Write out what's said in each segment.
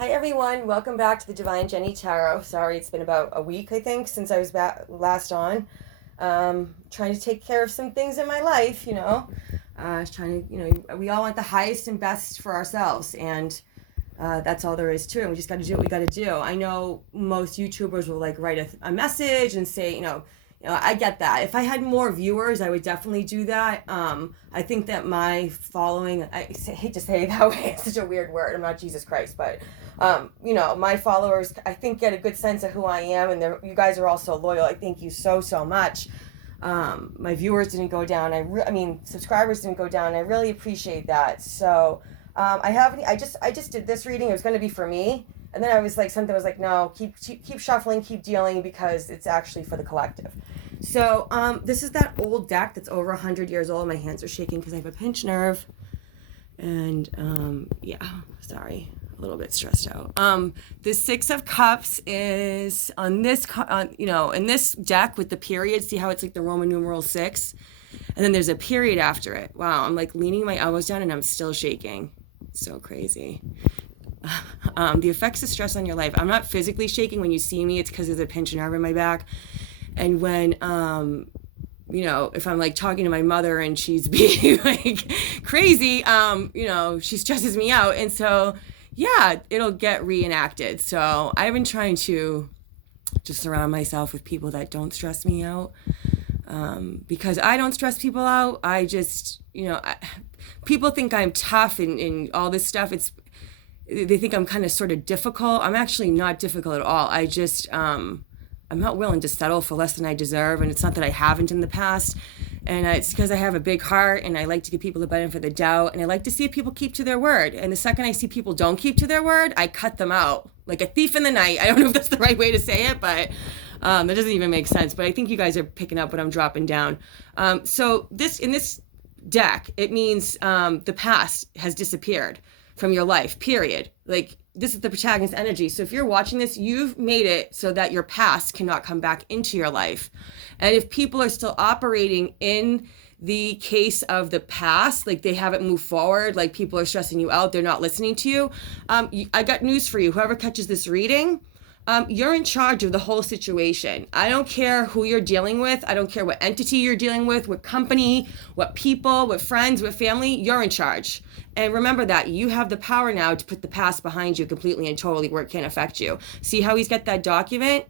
Hi everyone, welcome back to the Divine Jenny Tarot. Sorry, it's been about a week, I think, since I was back last on. Trying to take care of some things in my life, we all want the highest and best for ourselves, and that's all there is to it. We just got to do what we got to do. I know most YouTubers will like write a message and say, I get that. If I had more viewers, I would definitely do that. I think that my following, hate to say it that way, it's such a weird word. I'm not Jesus Christ, but, my followers, I think, get a good sense of who I am, and you guys are all so loyal. I thank you so, so much. My viewers didn't go down. Subscribers didn't go down. I really appreciate that. So, I just did this reading. It was going to be for me. And then I was like, something was like, no, keep shuffling, keep dealing, because it's actually for the collective. So this is that old deck that's over 100 years old. My hands are shaking because I have a pinched nerve. And sorry, a little bit stressed out. The Six of Cups is on this, in this deck with the period. See how it's like the Roman numeral 6? And then there's a period after it. Wow, I'm like leaning my elbows down and I'm still shaking. So crazy. The effects of stress on your life. I'm not physically shaking when you see me. It's because there's a pinched nerve in my back. And when, if I'm like talking to my mother and she's being like crazy, she stresses me out. And so, it'll get reenacted. So I've been trying to just surround myself with people that don't stress me out. Because I don't stress people out. I just, people think I'm tough and all this stuff. They think I'm kind of sort of difficult. I'm actually not difficult at all. I just, I'm not willing to settle for less than I deserve. And it's not that I haven't in the past. And it's because I have a big heart and I like to give people the benefit of the doubt. And I like to see if people keep to their word. And the second I see people don't keep to their word, I cut them out like a thief in the night. I don't know if that's the right way to say it, but that doesn't even make sense. But I think you guys are picking up what I'm dropping down. So in this deck, it means the past has disappeared from your life, period. Like, this is the protagonist energy. So if you're watching this, you've made it so that your past cannot come back into your life. And if people are still operating in the case of the past, like they haven't moved forward, like people are stressing you out, they're not listening to you, I got news for you. Whoever catches this reading, you're in charge of the whole situation. I don't care who you're dealing with. I don't care what entity you're dealing with, what company, what people, what friends, what family. You're in charge. And remember that you have the power now to put the past behind you completely and totally where it can't affect you. See how he's got that document?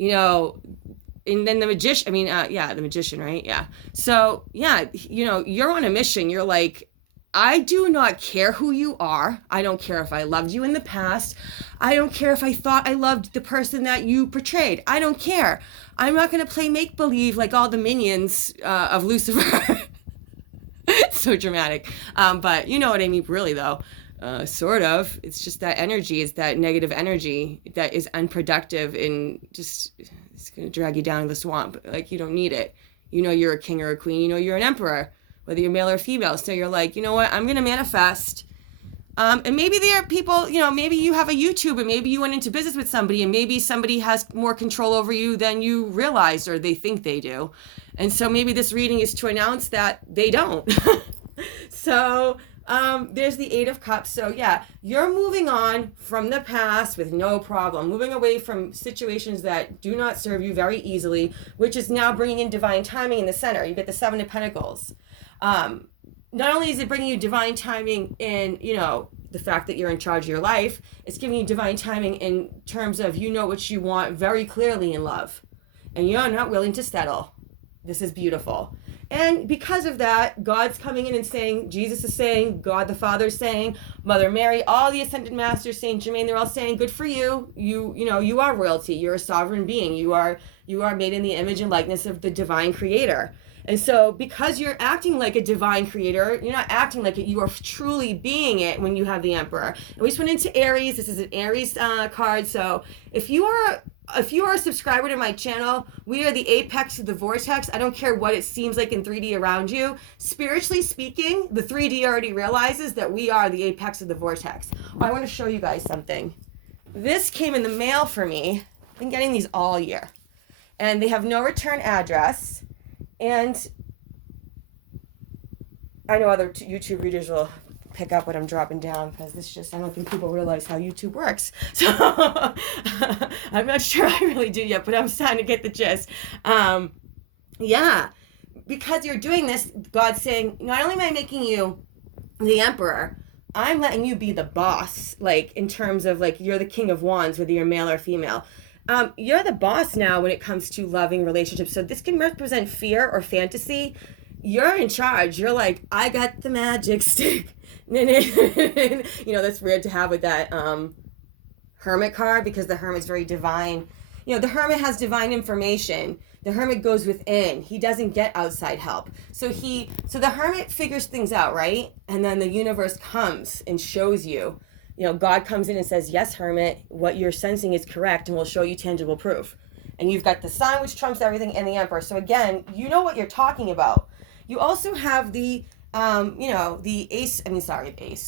And then the magician, the magician, right? Yeah. So, you're on a mission. You're like, I do not care who you are. I don't care if I loved you in the past. I don't care if I thought I loved the person that you portrayed. I don't care. I'm not going to play make-believe like all the minions of Lucifer. So dramatic. But you know what I mean, really, though. Sort of. It's just that energy. It's that negative energy that is unproductive and just it's going to drag you down the swamp. Like, you don't need it. You're a king or a queen. You're an emperor, whether you're male or female. So you're like, you know what? I'm going to manifest. And maybe there are people, maybe you have a YouTube and maybe you went into business with somebody and maybe somebody has more control over you than you realize or they think they do. And so maybe this reading is to announce that they don't. So there's the Eight of Cups. So you're moving on from the past with no problem, moving away from situations that do not serve you very easily, which is now bringing in divine timing in the center. You get the Seven of Pentacles. Not only is it bringing you divine timing in, the fact that you're in charge of your life, it's giving you divine timing in terms of what you want very clearly in love. And you're not willing to settle. This is beautiful. And because of that, God's coming in and saying, Jesus is saying, God the Father is saying, Mother Mary, all the Ascended Masters, Saint Germain, they're all saying, good for you. You are royalty. You're a sovereign being. You are made in the image and likeness of the divine creator. And so because you're acting like a divine creator, you're not acting like it, you are truly being it when you have the Emperor. And we just went into Aries. This is an Aries card. So if you are a subscriber to my channel, we are the apex of the vortex. I don't care what it seems like in 3D around you. Spiritually speaking, the 3D already realizes that we are the apex of the vortex. I want to show you guys something. This came in the mail for me. I've been getting these all year. And they have no return address. And I know other YouTube readers will pick up what I'm dropping down, because I don't think people realize how YouTube works. So I'm not sure I really do yet, but I'm starting to get the gist. Yeah, because you're doing this, God's saying, not only am I making you the emperor, I'm letting you be the boss, like in terms of like you're the king of wands, whether you're male or female. You're the boss now when it comes to loving relationships. So this can represent fear or fantasy. You're in charge. You're like, I got the magic stick. That's weird to have with that hermit card, because the hermit's very divine. The hermit has divine information. The hermit goes within. He doesn't get outside help. So the hermit figures things out, right? And then the universe comes and shows you. God comes in and says, yes, hermit, what you're sensing is correct, and we'll show you tangible proof. And you've got the sun, which trumps everything, and the emperor. So again, you know what you're talking about. You also have the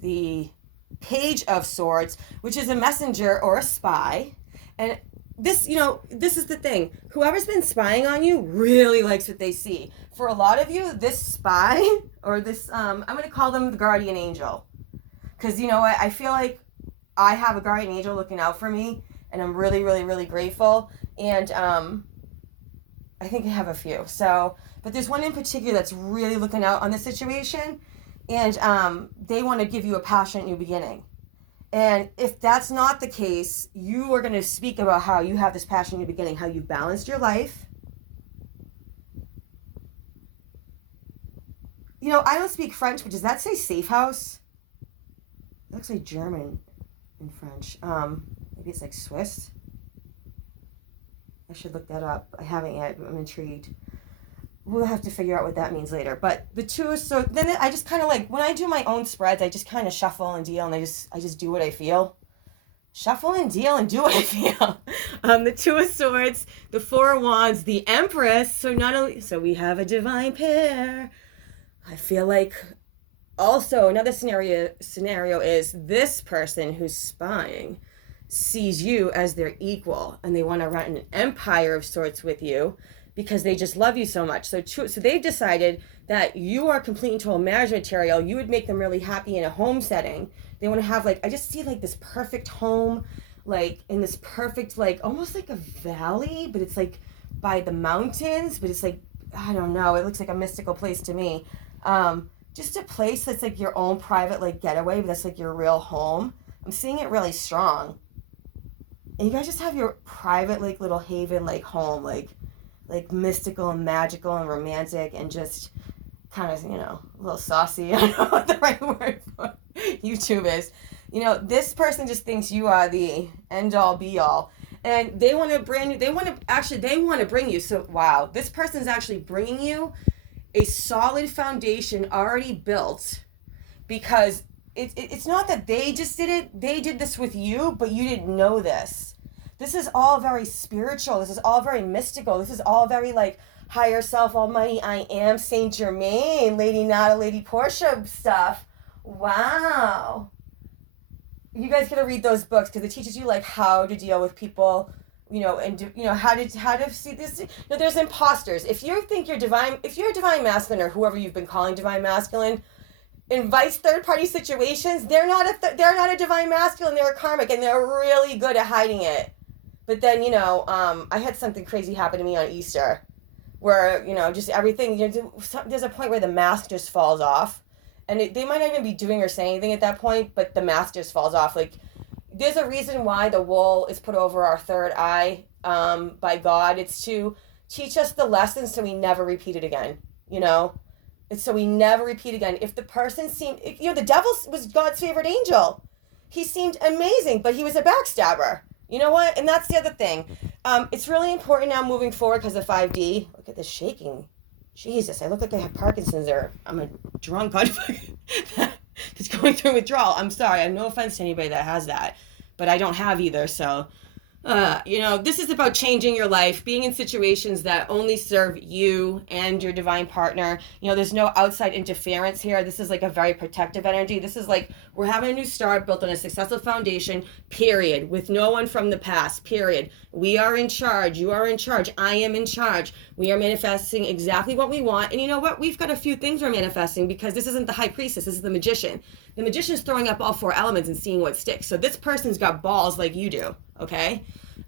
the page of swords, which is a messenger or a spy. And this is the thing. Whoever's been spying on you really likes what they see. For a lot of you, this spy or this, I'm going to call them the guardian angel. Because I feel like I have a guardian angel looking out for me, and I'm really, really, really grateful. And I think I have a few. But there's one in particular that's really looking out on the situation, and they want to give you a passionate new beginning. And if that's not the case, you are going to speak about how you have this passionate new beginning, how you balanced your life. I don't speak French, but does that say safe house? It looks like German in French. Maybe it's like Swiss. I should look that up. I haven't yet, but I'm intrigued. We'll have to figure out what that means later. But the two, so then I just kind of like, when I do my own spreads, I just kind of shuffle and deal, and I just do what I feel. Shuffle and deal and do what I feel. The Two of Swords, the Four of Wands, the Empress. So we have a divine pair. I feel like also another scenario is this person who's spying sees you as their equal, and they want to run an empire of sorts with you because they just love you so much. So they've decided that you are complete and total marriage material. You would make them really happy in a home setting. They want to have I just see this perfect home, in this perfect, almost like a valley, but it's by the mountains, but it's I don't know, it looks like a mystical place to me. Just a place that's your own private getaway, but that's your real home. I'm seeing it really strong. And you guys just have your private little haven home, mystical and magical and romantic, and just kind of, a little saucy. I don't know what the right word for YouTube is. This person just thinks you are the end all be all. And they want to bring you. So, wow, this person's actually bringing you a solid foundation already built, because it's not that they just did it. They did this with you, but you didn't know this. This is all very spiritual. This is all very mystical. This is all very higher self, almighty, I am, Saint Germain, Lady Nada, Lady Portia stuff. Wow. You guys gotta read those books, because it teaches you how to deal with people, and how to see this. There's imposters. If you think you're divine, if you're a divine masculine, or whoever you've been calling divine masculine, invites third-party situations, they're not a divine masculine. They're a karmic, and they're really good at hiding it. But then I had something crazy happen to me on Easter, where just everything. There's a point where the mask just falls off, and they might not even be doing or saying anything at that point, but the mask just falls off. There's a reason why the wool is put over our third eye by God. It's to teach us the lessons so we never repeat it again. It's so we never repeat again. If the person seemed, the devil was God's favorite angel. He seemed amazing, but he was a backstabber. You know what? And that's the other thing. It's really important now moving forward because of 5D. Look at this shaking. Jesus, I look like I have Parkinson's, or I'm a drunk on just going through withdrawal. I'm sorry. I have no offense to anybody that has that, but I don't have either. So This is about changing your life, being in situations that only serve you and your divine partner. There's no outside interference here. This is like a very protective energy. This is like we're having a new start built on a successful foundation, period, with no one from the past, period. We are in charge. You are in charge. I am in charge. We are manifesting exactly what we want. And you know what? We've got a few things we're manifesting because this isn't the high priestess. This is the magician. The magician is throwing up all four elements and seeing what sticks. So this person's got balls like you do. Okay,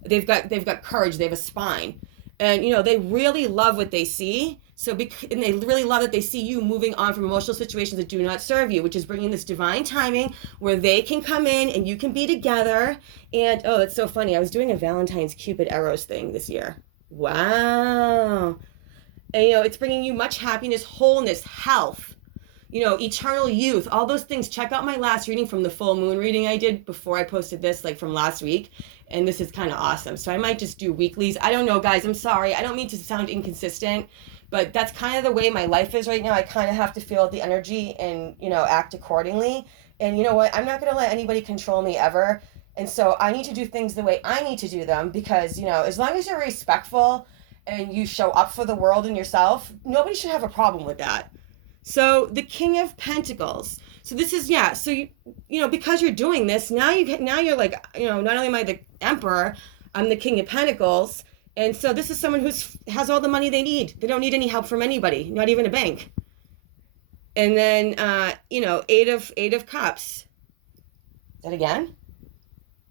they've got courage, they have a spine, and they really love what they see. And they really love that they see you moving on from emotional situations that do not serve you, which is bringing this divine timing where they can come in and you can be together. And oh, it's so funny, I was doing a Valentine's Cupid Eros thing this year. Wow. And it's bringing you much happiness, wholeness, health, eternal youth, all those things. Check out my last reading from the full moon reading I did before I posted this, like from last week. And this is kind of awesome. So I might just do weeklies. I don't know, guys. I'm sorry. I don't mean to sound inconsistent, but that's kind of the way my life is right now. I kind of have to feel the energy and, act accordingly. And you know what? I'm not going to let anybody control me ever. And so I need to do things the way I need to do them because, as long as you're respectful and you show up for the world and yourself, nobody should have a problem with that. So the King of Pentacles. So this is, so because you're doing this, now you're like, not only am I the Emperor, I'm the King of Pentacles. And so this is someone has all the money they need. They don't need any help from anybody, not even a bank. And then, Eight of Cups. Is that again?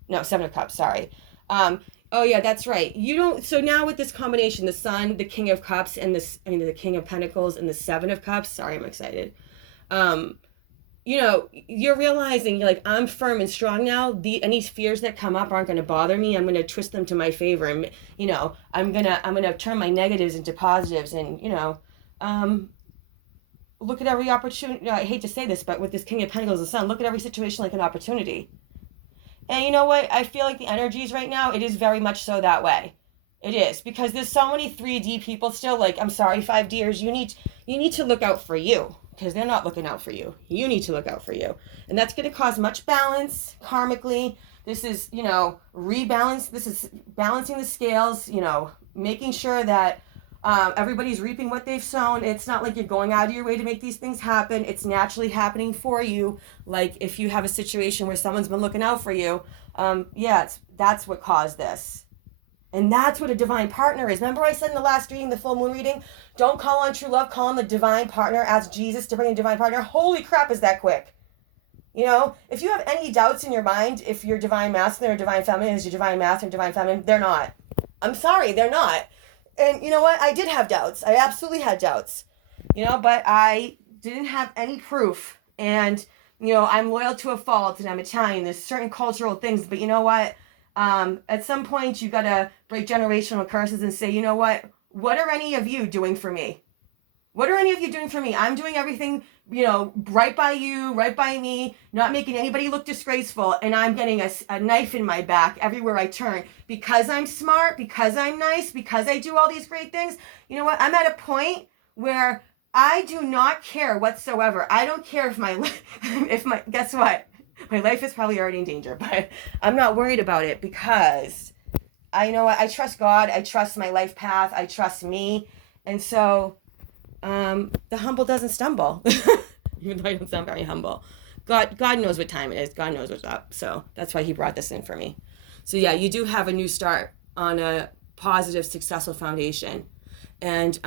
No, Seven of Cups, sorry. Oh yeah, that's right. So now with this combination, the Sun, the King of Cups, and the King of Pentacles and the Seven of Cups. Sorry, I'm excited. You're realizing you're like, I'm firm and strong now. Any fears that come up aren't going to bother me. I'm going to twist them to my favor. And, I'm going to turn my negatives into positives and, look at every opportunity. I hate to say this, but with this King of Pentacles and Sun, look at every situation like an opportunity. And you know what? I feel like the energies right now, it is very much so that way. It is, because there's so many 3D people still. Like, I'm sorry, 5Ders, you need to look out for you, because they're not looking out for you. You need to look out for you. And that's going to cause much balance karmically. This is, rebalance. This is balancing the scales, making sure that everybody's reaping what they've sown. It's not like you're going out of your way to make these things happen. It's naturally happening for you. Like if you have a situation where someone's been looking out for you, that's what caused this. And that's what a divine partner is. Remember I said in the last reading, the full moon reading, don't call on true love, call on the divine partner. Ask Jesus to bring a divine partner. Holy crap, is that quick? If you have any doubts in your mind, if you're divine masculine or divine feminine, is your divine masculine or divine feminine, they're not. I'm sorry, they're not. And you know what? I did have doubts. I absolutely had doubts, but I didn't have any proof. And, I'm loyal to a fault and I'm Italian. There's certain cultural things, but you know what? At some point you got to break generational curses and say, you know what are any of you doing for me? What are any of you doing for me? I'm doing everything, right by you, right by me, not making anybody look disgraceful. And I'm getting a knife in my back everywhere I turn because I'm smart, because I'm nice, because I do all these great things. You know what? I'm at a point where I do not care whatsoever. I don't care guess what? My life is probably already in danger, but I'm not worried about it because I know I trust God. I trust my life path. I trust me. And so, the humble doesn't stumble, even though I don't sound very humble. God knows what time it is. God knows what's up. So that's why he brought this in for me. So yeah, you do have a new start on a positive, successful foundation. And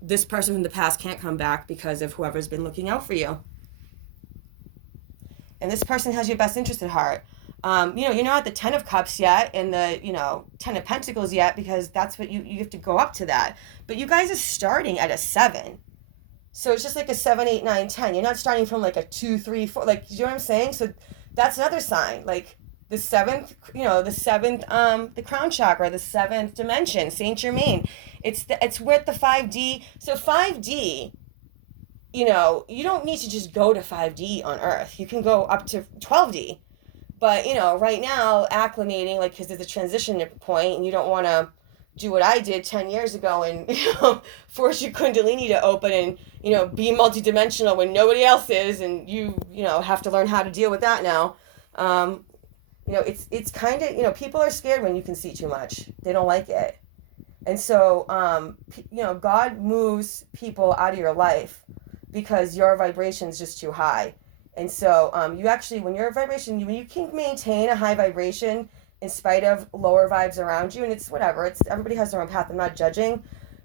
this person from the past can't come back because of whoever's been looking out for you. And this person has your best interest at heart. You're not at the 10 of Cups yet and the, 10 of Pentacles yet, because that's what you have to go up to that. But you guys are starting at a 7. So it's just like a 7, 8, 9, 10. You're not starting from like a 2, 3, 4. Like, you know what I'm saying? So that's another sign. Like the 7th, the crown chakra, the 7th dimension, Saint Germain. It's with the 5D. So 5D, you don't need to just go to 5D on Earth. You can go up to 12D. But, right now, acclimating, like, because there's a transition point, and you don't want to do what I did 10 years ago and, force your Kundalini to open and, be multidimensional when nobody else is, and you have to learn how to deal with that now. it's kind of, people are scared when you can see too much. They don't like it. And so, God moves people out of your life because your vibration is just too high. And so, you actually, when your vibration, when you can maintain a high vibration in spite of lower vibes around you, and it's whatever, it's everybody has their own path. I'm not judging,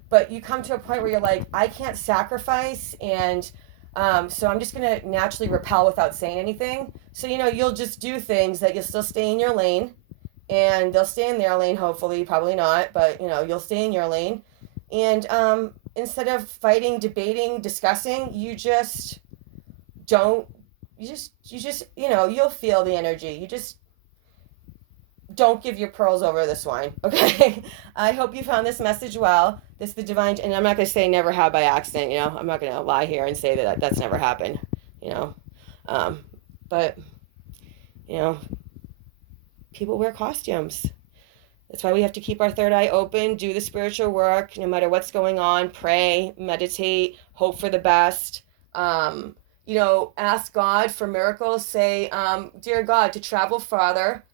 but you come to a point where you're like, I can't sacrifice, and so I'm just gonna naturally repel without saying anything. So you'll just do things that you'll still stay in your lane, and they'll stay in their lane. Hopefully, probably not, but you'll stay in your lane, and instead of fighting, debating, discussing, you just don't. You'll feel the energy. You just don't give your pearls over the swine. Okay. I hope you found this message well. This is the divine, and I'm not going to say never had by accident. I'm not going to lie here and say that that's never happened. But people wear costumes. That's why we have to keep our third eye open, do the spiritual work, no matter what's going on, pray, meditate, hope for the best. Ask God for miracles. Say, dear God, to travel further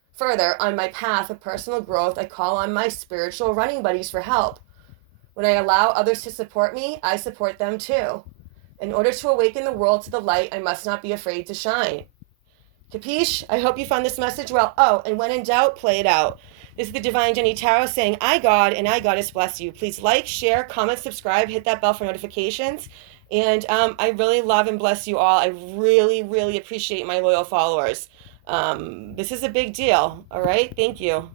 on my path of personal growth, I call on my spiritual running buddies for help. When I allow others to support me, I support them too. In order to awaken the world to the light, I must not be afraid to shine. Capiche? I hope you found this message well. Oh, and when in doubt, play it out. This is the Divine Jenny Tarot saying, I, God, and I, Goddess, bless you. Please like, share, comment, subscribe, hit that bell for notifications. And I really love and bless you all. I really, really appreciate my loyal followers. This is a big deal. All right. Thank you.